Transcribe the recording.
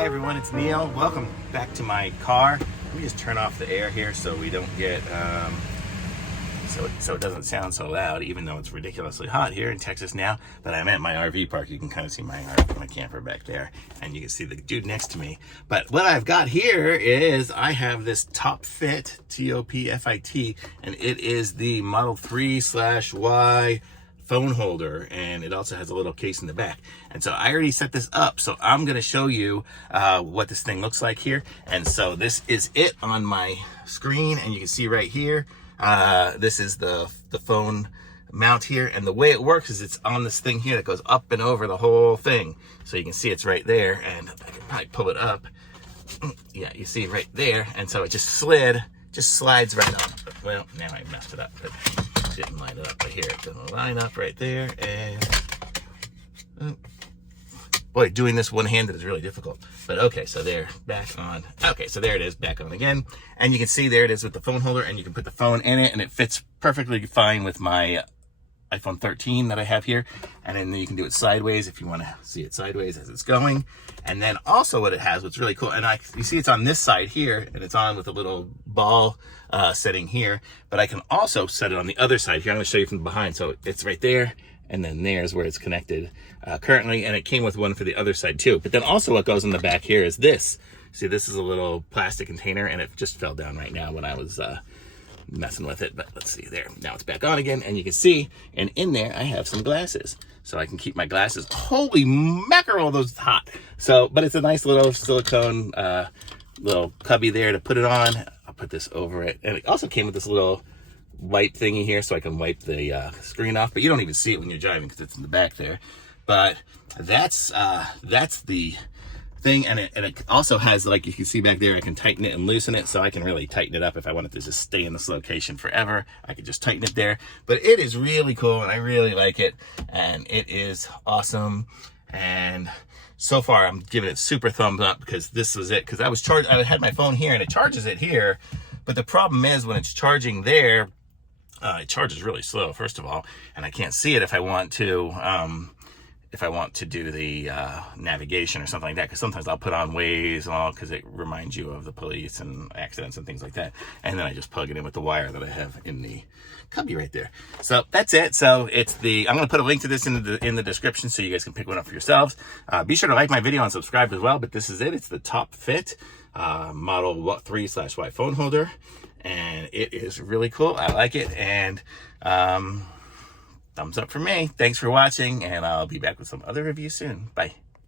Hi everyone, it's Neil. Welcome back to my car. Let me just turn off the air here so we don't get, so it doesn't sound so loud, even though it's ridiculously hot here in Texas now. But I'm at my RV park. You can kind of see my camper back there, and you can see the dude next to me. But what I've got here is I have this Topfit, T-O-P-F-I-T, and it is the Model 3/Y phone holder, and it also has a little case in the back. And so I already set this up, so I'm going to show you what this thing looks like here. And so this is it on my screen, and you can see right here, this is the phone mount here, and the way it works is it's on this thing here that goes up and over the whole thing. So you can see it's right there, and I can probably pull it up. Yeah, you see right there, and so it just slides right on. Well, now I messed it up, but didn't line it up. But here, it's gonna line up right there, and boy, doing this one-handed is really difficult. But okay, so they're back on. Okay, so there it is, back on again, and you can see there it is with the phone holder, and you can put the phone in it, and it fits perfectly fine with my iPhone 13 that I have here. And then you can do it sideways if you want to see it sideways as it's going. And then also what it has, what's really cool, and you see it's on this side here, and it's on with a little ball setting here, but I can also set it on the other side here. I'm going to show you from behind. So it's right there, and then there's where it's connected currently, and it came with one for the other side too. But then also what goes in the back here is this. See, this is a little plastic container, and it just fell down right now when I was messing with it. But let's see there. Now it's back on again, and you can see, and in there I have some glasses, so I can keep my glasses. Holy mackerel, those hot. So, but it's a nice little silicone little cubby there to put it on. I'll put this over it, and it also came with this little wipe thingy here, so I can wipe the screen off. But you don't even see it when you're driving because it's in the back there. But that's the thing, and it also has, like you can see back there, I can tighten it and loosen it, so I can really tighten it up if I wanted to just stay in this location forever. I could just tighten it there. But it is really cool, and I really like it, and it is awesome. And so far I'm giving it super thumbs up, because this was it, because I had my phone here and it charges it here, but the problem is when it's charging there, it charges really slow, first of all, and I can't see it if I want to do the navigation or something like that, because sometimes I'll put on Waze and all, because it reminds you of the police and accidents and things like that. And then I just plug it in with the wire that I have in the cubby right there. So that's it. So it's I'm going to put a link to this in the description so you guys can pick one up for yourselves. Be sure to like my video and subscribe as well. But this is it. It's the Topfit Model 3/Y phone holder, and it is really cool. I like it, and thumbs up for me. Thanks for watching, and I'll be back with some other reviews soon. Bye.